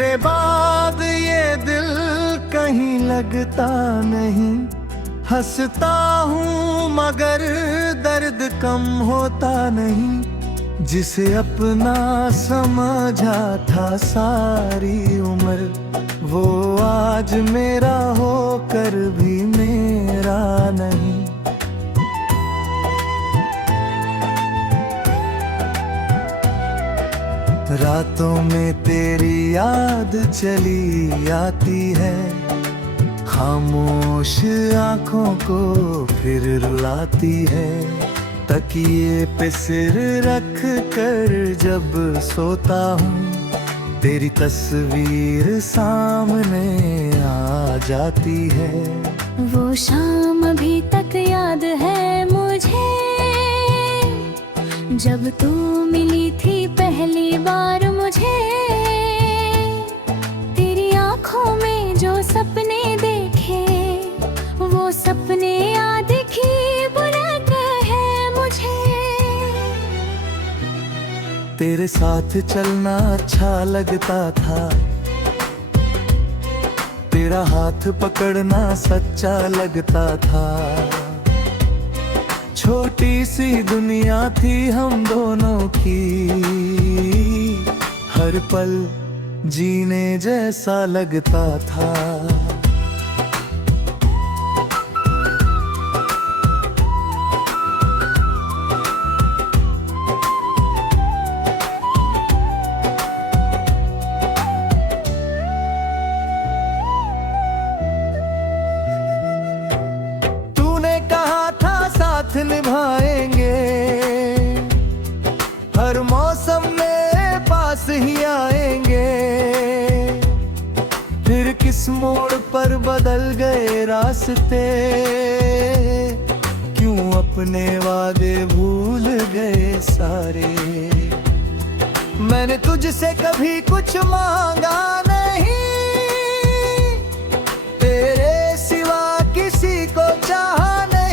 तेरे बाद ये दिल कहीं लगता नहीं, हंसता हूँ मगर दर्द कम होता नहीं। जिसे अपना समझा था सारी उम्र, वो आज मेरा होकर भी मेरा नहीं। रातों में तेरी याद चली आती है, खामोश आँखों को फिर रुलाती है। तकिए पे सिर रख कर जब सोता हूँ, तेरी तस्वीर सामने आ जाती है। वो शाम अभी तक याद है मुझे, जब तू मिली थी पहली बार मुझे। तेरी आँखों में जो सपने देखे, वो सपने याद की बुलंद है मुझे। तेरे साथ चलना अच्छा लगता था, तेरा हाथ पकड़ना सच्चा लगता था। छोटी सी दुनिया थी हम दोनों की, हर पल जीने जैसा लगता था। साथ निभाएंगे, हर मौसम में पास ही आएंगे। फिर किस मोड़ पर बदल गए रास्ते, क्यों अपने वादे भूल गए सारे। मैंने तुझसे कभी कुछ मांगा नहीं, तेरे सिवा किसी को चाहा नहीं।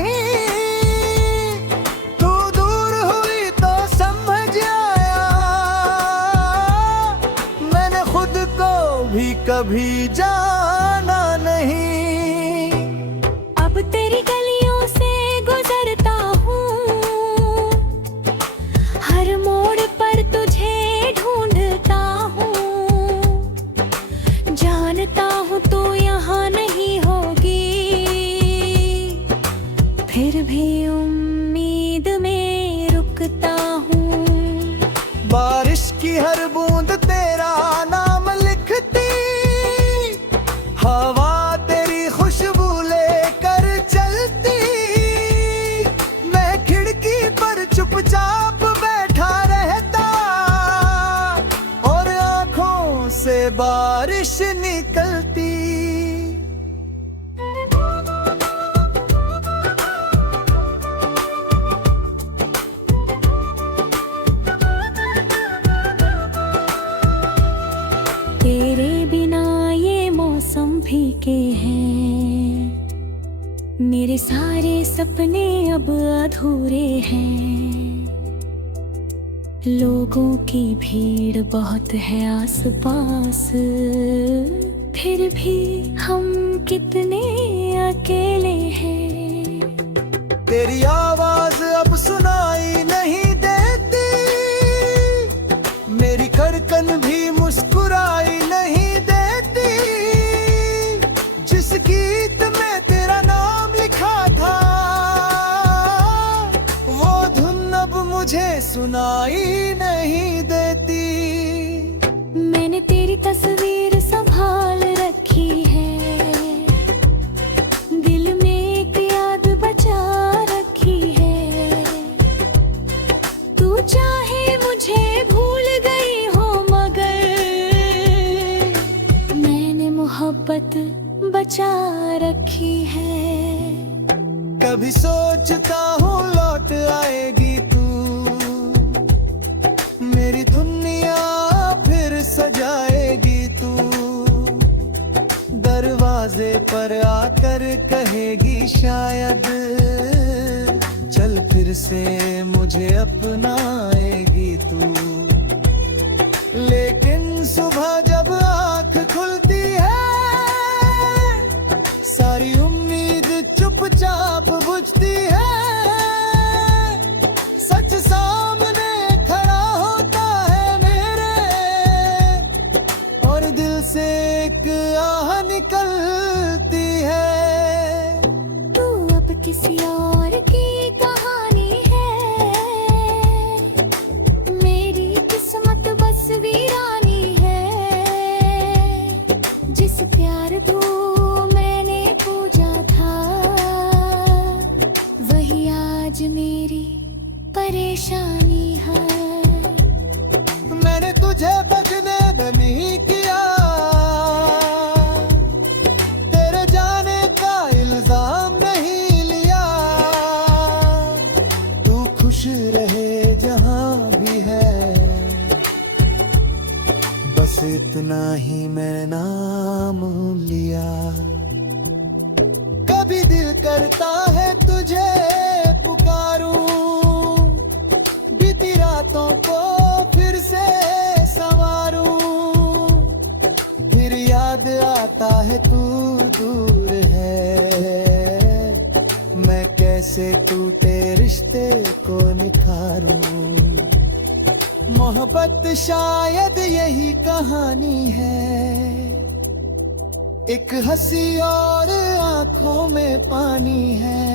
भी कभी जाना नहीं। अब तेरी गलियों से गुजरता हूँ, हर मोड़ पर तुझे ढूंढता हूँ। जानता हूँ तू यहाँ नहीं होगी, फिर भी उम्मीद में रुकता हूँ। बारिश की हर बूंद तेरा नाम लिखती, हवा तेरी खुशबू लेकर चलती। मैं खिड़की पर चुपचाप बैठा रहता, और आँखों से बारिश निकलती। तेरे बिना ये मौसम फीके हैं, मेरे सारे सपने अब अधूरे हैं। लोगों की भीड़ बहुत है आसपास, फिर भी हम कितने अकेले हैं। तेरी आवाज अब सुनाई नहीं देती, मेरी धड़कन भी मुस्कुराई नहीं देती। जिस गीत में तेरा नाम लिखा था, वो धुन अब मुझे सुनाई नहीं देती। मैंने तेरी तस्वीर संभाल रखी है, दिल में एक याद बचा रखी है। तू चाहे मुझे भूल गई हो, मगर मैंने मोहब्बत बचा रखी है। कभी सोचता हूँ लौट आएगी तू, मेरी दुनिया फिर सजाएगी तू। दरवाजे पर आकर कहेगी शायद, चल फिर से मुझे अपनाएगी तू। लेकिन सुबह जब परेशानी है। मैंने तुझे बचने नहीं किया, तेरे जाने का इल्जाम नहीं लिया। तू खुश रहे जहां भी है, बस इतना ही मैं नाम लिया। कभी दिल करता है तुझे पुकारूं, बीती रातों को फिर से संवारूं। फिर याद आता है तू दूर है, मैं कैसे टूटे रिश्ते को निखारूं। मोहब्बत शायद यही कहानी है, एक हंसी और आंखों में पानी है।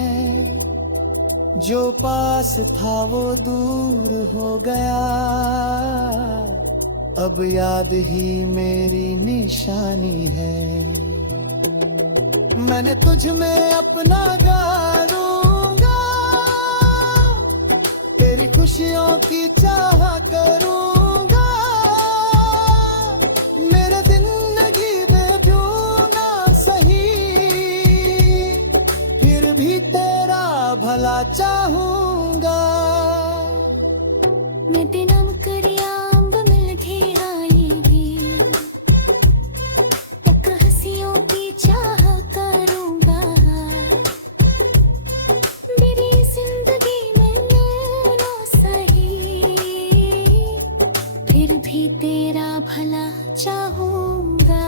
जो पास था वो दूर हो गया, अब याद ही मेरी निशानी है। मैंने तुझ में अपना गालूंगा, तेरी खुशियों की चाह करूंगा। मेरे जिंदगी में क्यों ना सही, फिर भी तेरा भला चाहूंगा। मैं दिनम करियाम्ब मिल के आएगी, एक हंसियों की चाह करूंगा। मेरी जिंदगी में ना सही, फिर भी तेरा भला चाहूंगा।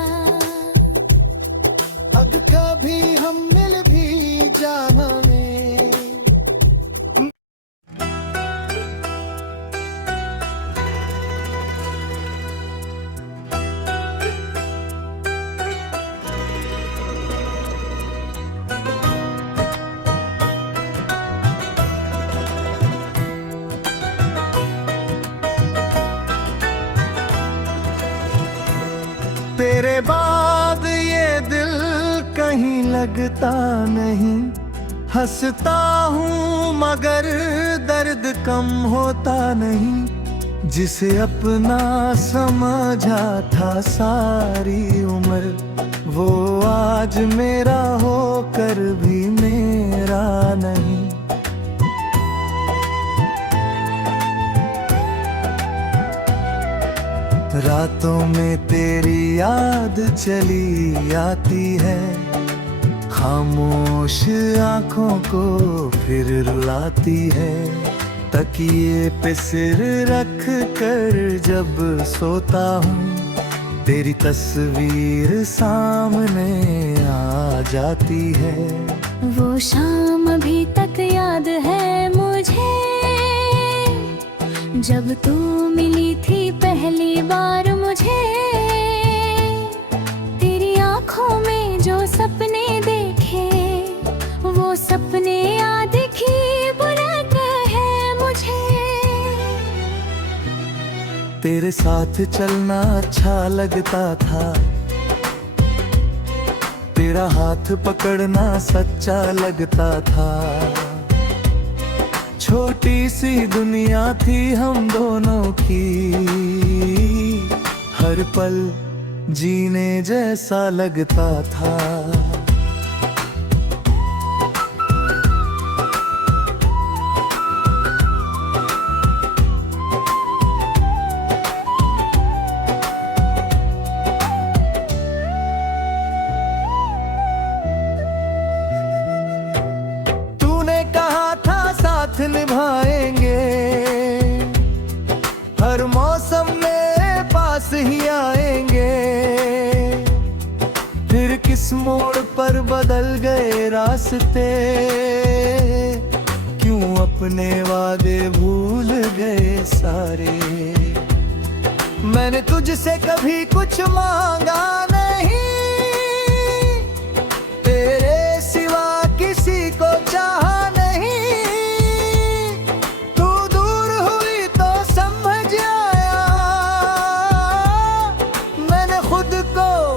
अब कभी हम मिल भी जाने, तेरे बाद ये दिल कहीं लगता नहीं। हंसता हूँ मगर दर्द कम होता नहीं। जिसे अपना समझा था सारी उम्र, वो आज मेरा होकर भी मेरा नहीं। रातों में तेरी याद चली आती है, खामोश आंखों को फिर रुलाती है। तकिए पे सिर रख कर जब सोता हूँ, तेरी तस्वीर सामने आ जाती है। वो शाम अभी तक याद है मुझे, जब तू मिली थी पहली बार मुझे। तेरी आंखों में जो सपने देखे, वो सपने याद की बुलंद है मुझे। तेरे साथ चलना अच्छा लगता था, तेरा हाथ पकड़ना सच्चा लगता था। छोटी सी दुनिया थी हम दोनों की, हर पल जीने जैसा लगता था। साथ निभाएंगे, हर मौसम में पास ही आएंगे। फिर किस मोड़ पर बदल गए रास्ते, क्यों अपने वादे भूल गए सारे। मैंने तुझसे कभी कुछ मांगा नहीं, तेरे सिवा किसी को चाहा नहीं।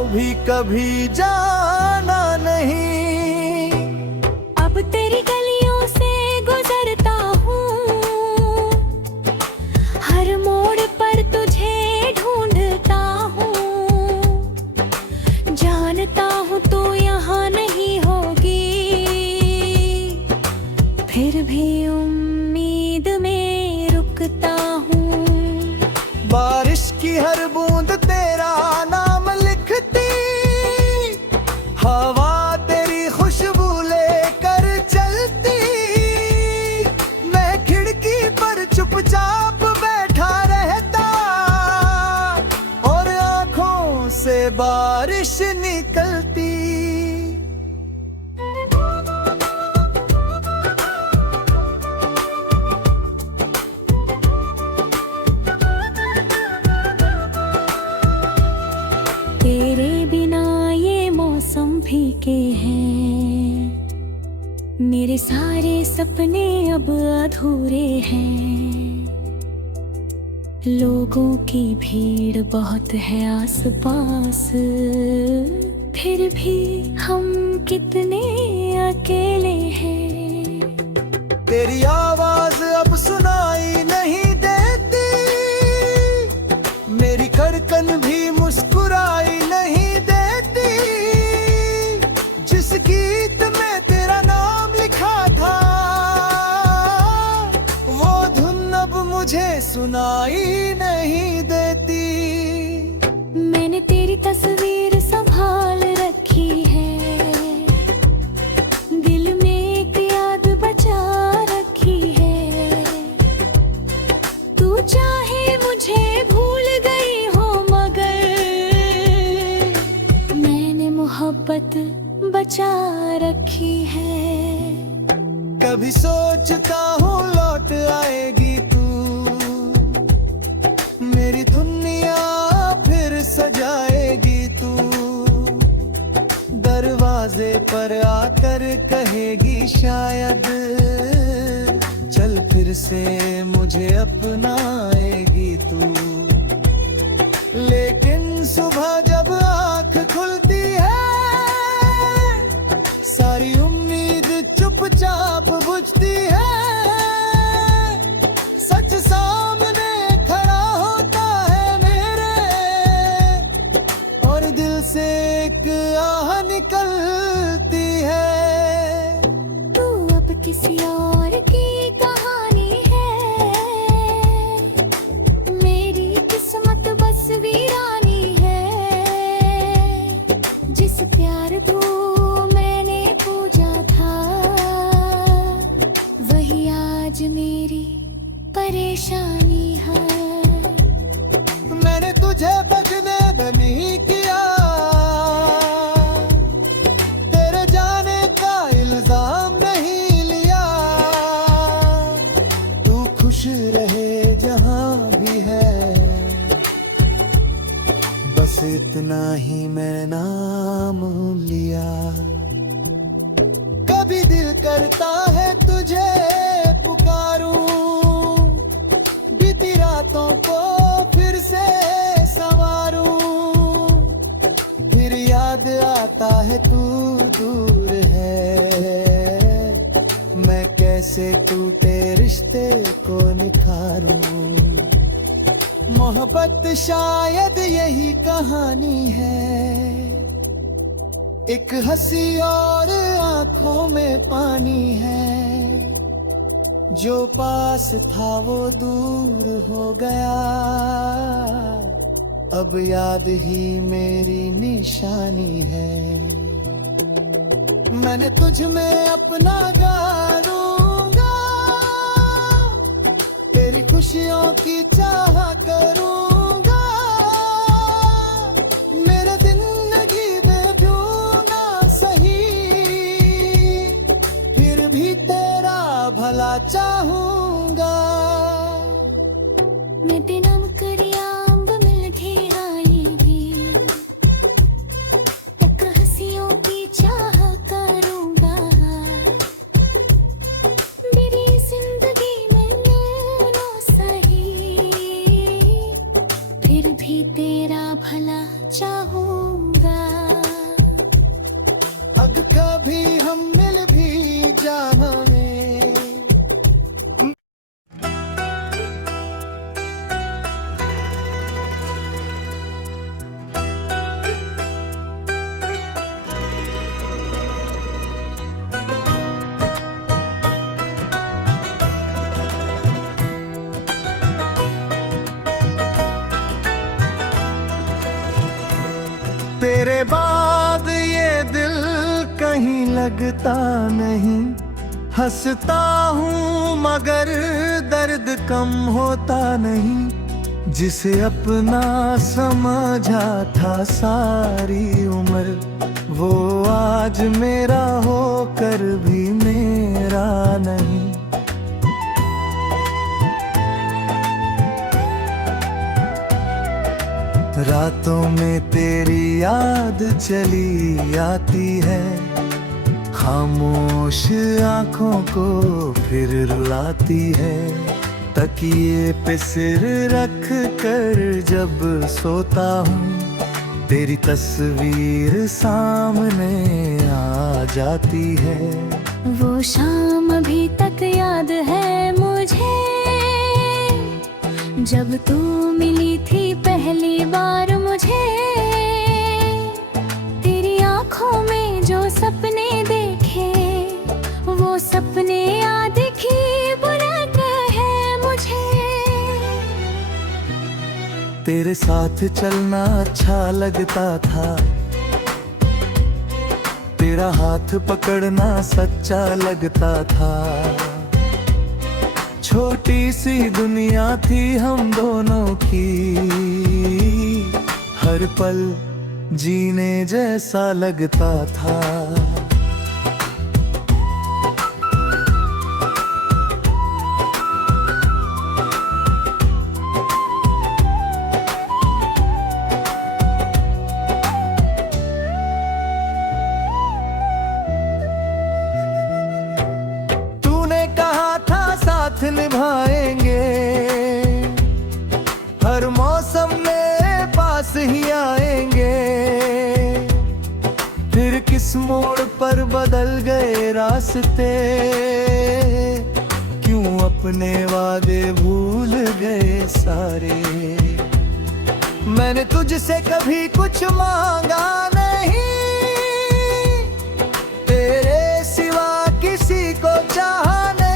भी कभी जाना नहीं। अब तेरी गलियों से गुजरता हूँ, कभी उम्मीद में रुकता हूँ। बारिश की हर बूंद तेरा नाम लिखती, हवा तेरी खुशबू लेकर चलती। मैं खिड़की पर चुपचाप बैठा रहता और आंखों से बारिश निकलती। तेरे बिना ये मौसम फीके हैं, मेरे सारे सपने अब अधूरे हैं। लोगों की भीड़ बहुत है आसपास, फिर भी हम कितने अकेले हैं। तेरी आवाज अब सुनाई नहीं देती, मेरी धड़कन भी मुस्कुराई नहीं देती। जिस गीत में तेरा नाम लिखा था, वो धुन अब मुझे सुनाई नहीं देती। मैंने तेरी तस्वीर संभाल रखी है, दिल में एक याद बचा रखी है। तू चाहे मुझे भूल गई हो, मगर मैंने मोहब्बत बचा रखी है। कभी सोचता हूँ लौट आएगी तू, मेरी दुनिया फिर सजाएगी तू। दरवाजे पर आकर कहेगी शायद, चल फिर से मुझे अपनाएगी तू। लेकिन सुबह जब आँख खुलती है, सारी उम्मीद चुपचाप बुझती है। सच सामने खड़ा होता है मेरे, और दिल से एक आह निकलती है। तू अब किसी और की कहानी है, मेरी किस्मत बस वीरानी है। जिस प्यार को मैंने पूजा था, वही आज मेरी परेशानी है। मैंने तुझे बचने में नहीं किया, तेरे जाने का इल्जाम नहीं लिया। तू खुश रहे जहां भी है, बस इतना ही मैं नाम लिया। कभी दिल करता है तुझे पुकारूं, बीती रातों को फिर से संवारूं। फिर याद आता है तू दूर है, मैं कैसे टूटे रिश्ते को निखारूं। मोहब्बत शायद यही कहानी है, एक हंसी और आंखों में पानी है। जो पास था वो दूर हो गया, अब याद ही मेरी निशानी है। मैंने तुझ में अपना गालूंगा, तेरी खुशियों की चाह करूंगा। मेरे जिंदगी में क्यों ना सही, फिर भी तेरा भला चाहूंगा। मैं बिना मुकरिया अम्ब मिल के आएगी, तक हंसियों की चाह करूंगा। मेरी जिंदगी में ना सही, फिर भी तेरा भला चाहूंगा। अब कभी हम मिल भी जाने, तेरे बाद ये दिल कहीं लगता नहीं, हंसता हूँ मगर दर्द कम होता नहीं। जिसे अपना समझा था सारी उम्र, वो आज मेरा होकर भी मेरा नहीं। रातों में तेरी याद चली आती है, खामोश आंखों को फिर रुलाती है। तकिए पे सिर रख कर जब सोता हूँ, तेरी तस्वीर सामने आ जाती है। वो शाम अभी तक याद है मुझे, जब तू मिली थी पहली बार मुझे। तेरी आंखों में जो सपने देखे, वो सपने याद की बुलंद है मुझे। तेरे साथ चलना अच्छा लगता था, तेरा हाथ पकड़ना सच्चा लगता था। छोटी सी दुनिया थी हम दोनों की, हर पल जीने जैसा लगता था। साथ निभाएंगे, हर मौसम में पास ही आएंगे। फिर किस मोड़ पर बदल गए रास्ते, क्यों अपने वादे भूल गए सारे। मैंने तुझसे कभी कुछ मांगा नहीं, तेरे सिवा किसी को चाहा नहीं।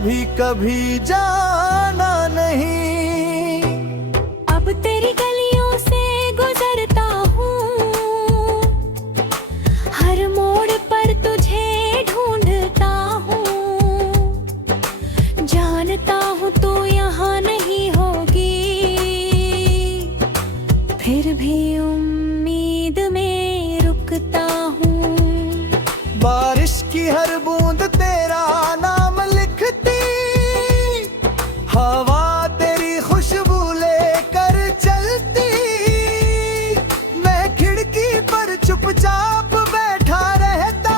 भी कभी जाना नहीं। अब तेरी गलियों से गुजरता हूँ, हर मोड़ पर तुझे ढूंढता हूँ। जानता हूँ तू यहाँ नहीं होगी, फिर भी उम्मीद में रुकता हूँ। बारिश की हर बूंद तेरा नाम लिखती, हवा तेरी खुशबू लेकर चलती। मैं खिड़की पर चुपचाप बैठा रहता,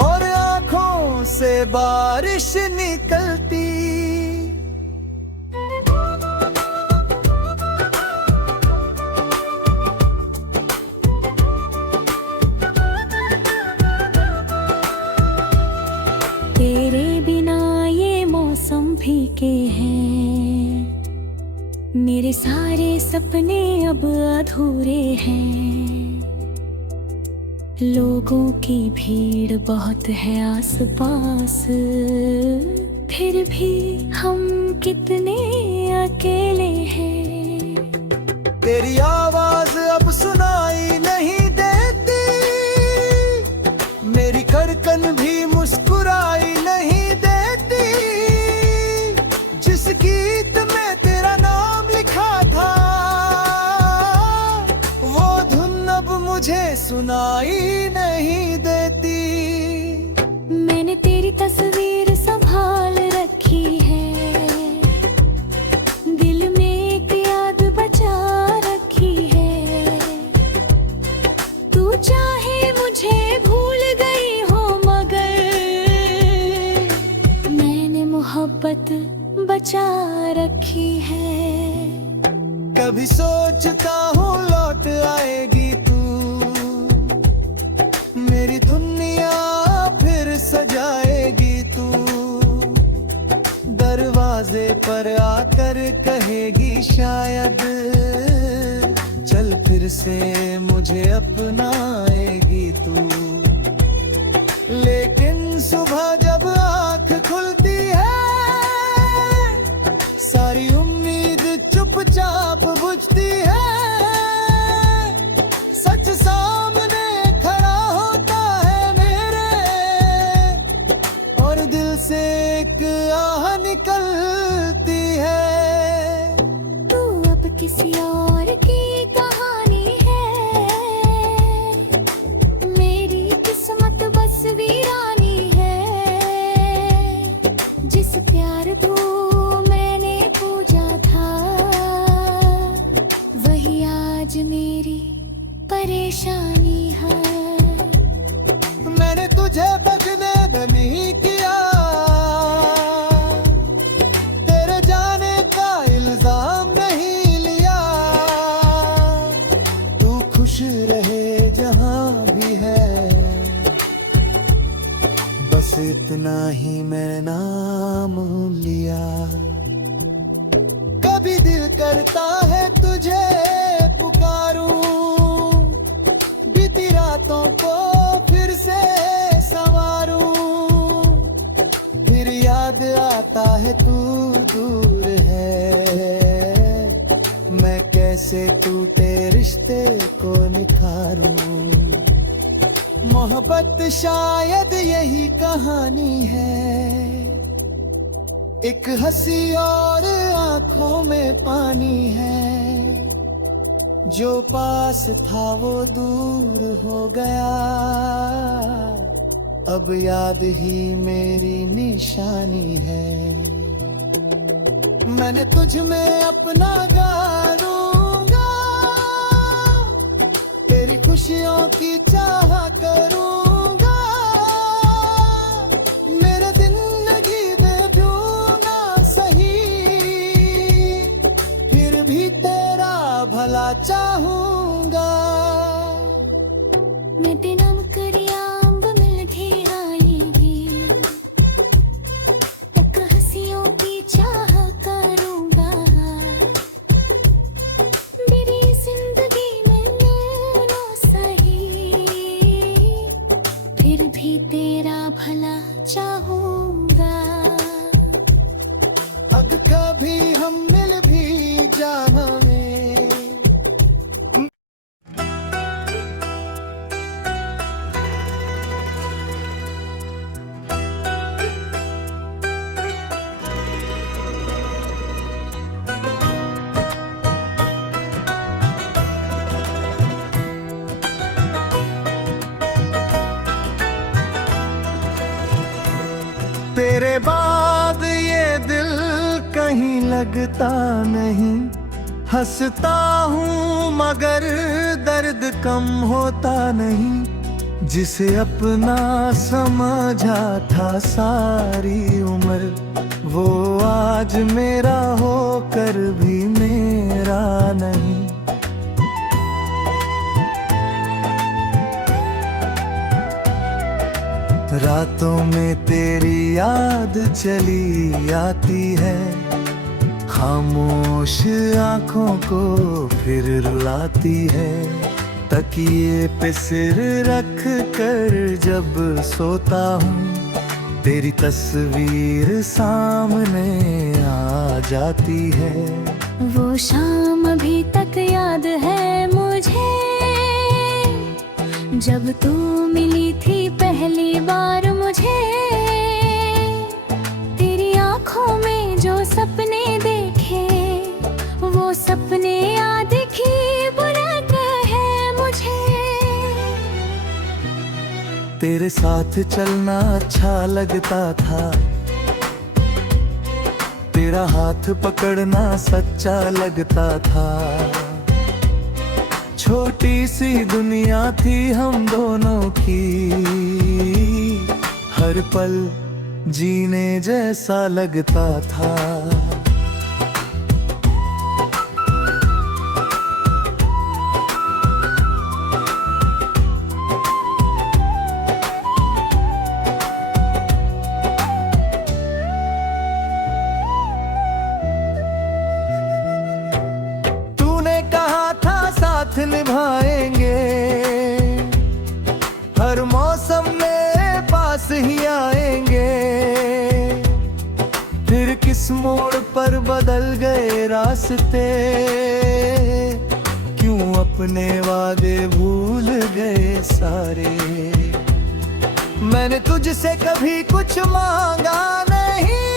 और आंखों से बारिश निकलती। तेरे बिना ये मौसम फीके हैं, मेरे सारे सपने अब अधूरे हैं। लोगों की भीड़ बहुत है आसपास, फिर भी हम कितने अकेले हैं। तेरी आवाज अब सुनाई नहीं देती, मेरी धड़कन भी मुस्कुराई नहीं देती। जिस गीत में तेरा नाम लिखा था, वो धुन अब मुझे सुनाई नहीं देती। मैंने तेरी तस्वीर संभाल रखी है, दिल में एक याद बचा रखी है। तू चाहे मुझे भूल गई हो, मगर मैंने मोहब्बत बचा रखी है। कभी सोचता हूँ लौट आएगी तू, मेरी दुनिया फिर सजाएगी तू। दरवाजे पर आकर कहेगी शायद, चल फिर से मुझे अपनाएगी तू। लेकिन सुबह जब मेरी परेशानी है। मैंने तुझे बचने में नहीं किया, तेरे जाने का इल्जाम नहीं लिया। तू खुश रहे जहां भी है, बस इतना ही मैं नाम लिया। कभी दिल करता है तुझे पुकारूं, बीती रातों को फिर से संवारूं। फिर याद आता है तू दूर है, मैं कैसे टूटे रिश्ते को निखारूं। मोहब्बत शायद यही कहानी है, एक हंसी और आंखों में पानी है। जो पास था वो दूर हो गया, अब याद ही मेरी निशानी है। मैंने तुझ में अपना गालूंगा, तेरी खुशियों की चाह करूंगा। मेरे जिंदगी में ढूंढना सही, फिर भी तेरा भला चाहूंगा। मैं दिनम करियाम्ब मिल के आएगी, तक हंसियों की चाह करूंगा। मेरी जिंदगी में ना सही, फिर भी तेरा भला चाहूंगा। अब कभी हम मिल भी जाएंगे। तेरे बाद ये दिल कहीं लगता नहीं, हंसता हूँ मगर दर्द कम होता नहीं। जिसे अपना समझा था सारी उम्र, वो आज मेरा होकर भी मेरा नहीं। रातों में तेरी याद चली आती है, खामोश आंखों को फिर रुलाती है। तकिए पे सिर रख कर जब सोता हूँ, तेरी तस्वीर सामने आ जाती है। वो शाम अभी तक याद है मुझे, जब तू मिली थी पहली बार मुझे। तेरी आंखों में जो सपने देखे, वो सपने याद की बुराक है मुझे। तेरे साथ चलना अच्छा लगता था, तेरा हाथ पकड़ना सच्चा लगता था। छोटी सी दुनिया थी हम दोनों की, हर पल जीने जैसा लगता था। साथ निभाएंगे, हर मौसम में पास ही आएंगे। फिर किस मोड़ पर बदल गए रास्ते, क्यों अपने वादे भूल गए सारे। मैंने तुझसे कभी कुछ मांगा नहीं,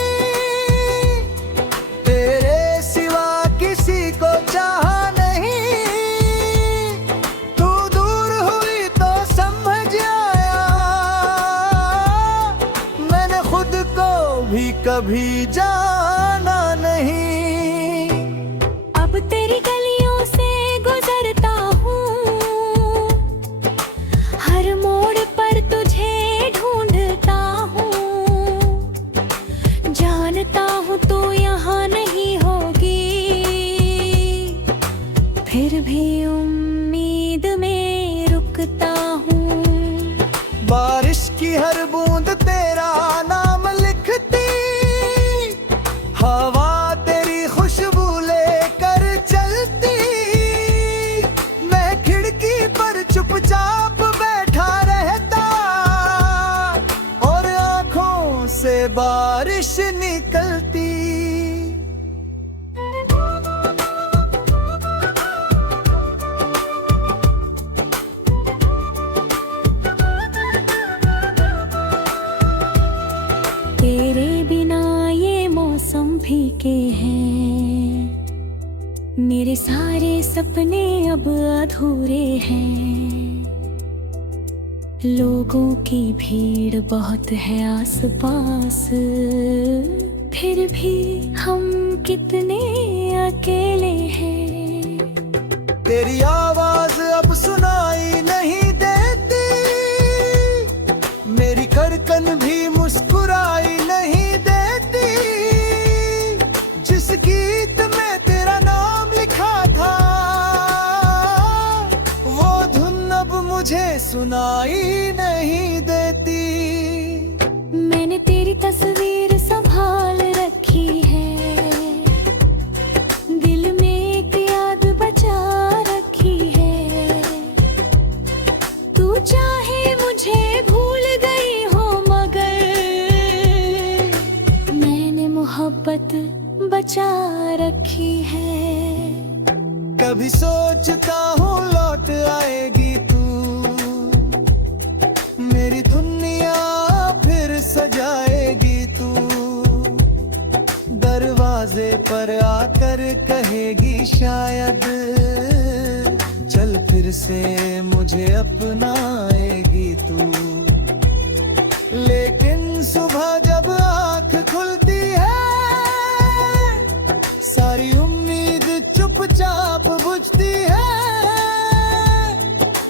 तेरे सिवा किसी को चाहा नहीं। भी कभी जाना नहीं। अब तेरी गलियों से गुजरता भी उम्मीद में रुकता हूँ। बारिश की हर बूंद तेरा नाम लिखती, हवा तेरी खुशबू लेकर चलती। मैं खिड़की पर चुपचाप बैठा रहता और आंखों से बारिश निकलती। तेरे बिना ये मौसम फीके हैं, मेरे सारे सपने अब अधूरे हैं। लोगों की भीड़ बहुत है आसपास, फिर भी हम कितने अकेले हैं। तेरी आवाज अब सुनाई नहीं देती, मेरी धड़कन भी मुस्कुराई नहीं देती। जिस गीत में तेरा नाम लिखा था, वो धुन अब मुझे सुनाई नहीं देती। मैंने तेरी तस्वीर संभाल रखी है, दिल में एक याद बचा रखी है। तू चाहे मुझे भूल गई हो, मगर मैंने मोहब्बत बचा रखी है। कभी सोचता हूँ लौट आएगी तू, मेरी दुनिया फिर सजाएगी तू। दरवाजे पर आकर कहेगी शायद, चल फिर से मुझे अपनाएगी तू। लेकिन सुबह जब आँख खुलती है, सारी उम्मीद चुपचाप बुझती है।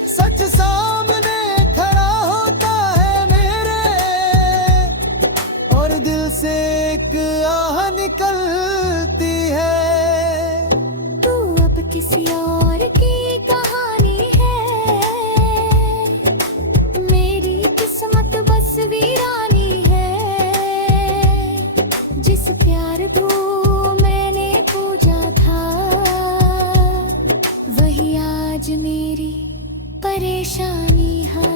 सच सामने खड़ा होता है मेरे, और दिल से एक आह निकलती है। तू अब किसी और की कहानी है, मेरी किस्मत बस वीरानी है। जिस प्यार को मैंने पूजा था, वही आज मेरी परेशानी है।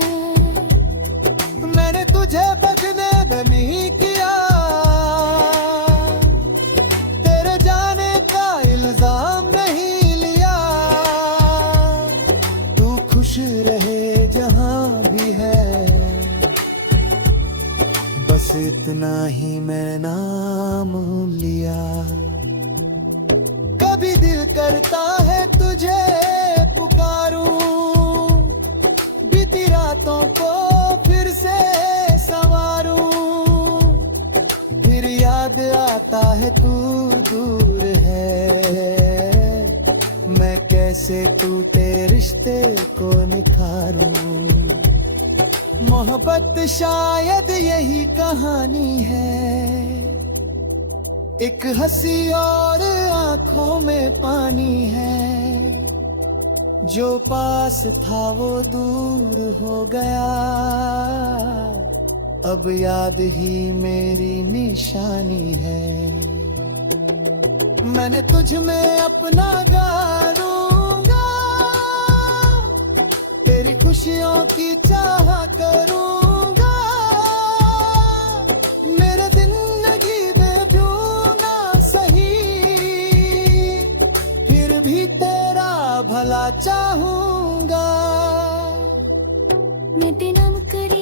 मैंने तुझे बचने नहीं किया, तेरे जाने का इल्जाम नहीं लिया। तू खुश रहे जहां भी है, बस इतना ही मैं नाम लिया। कभी दिल करता है तुझे पुकारूं, बीती रातों को फिर से संवारूं। फिर याद आता है तू दूर है, मैं कैसे टूटे रिश्ते को निखारूं। मोहब्बत शायद यही कहानी है, एक हंसी और आंखों में पानी है। जो पास था वो दूर हो गया, अब याद ही मेरी निशानी है। मैंने तुझ में अपना गालूंगा, तेरी खुशियों की चाह करूंगा। मेरे जिंदगी में ढूंढना सही, फिर भी तेरा भला चाहूंगा। मैं तेरा करी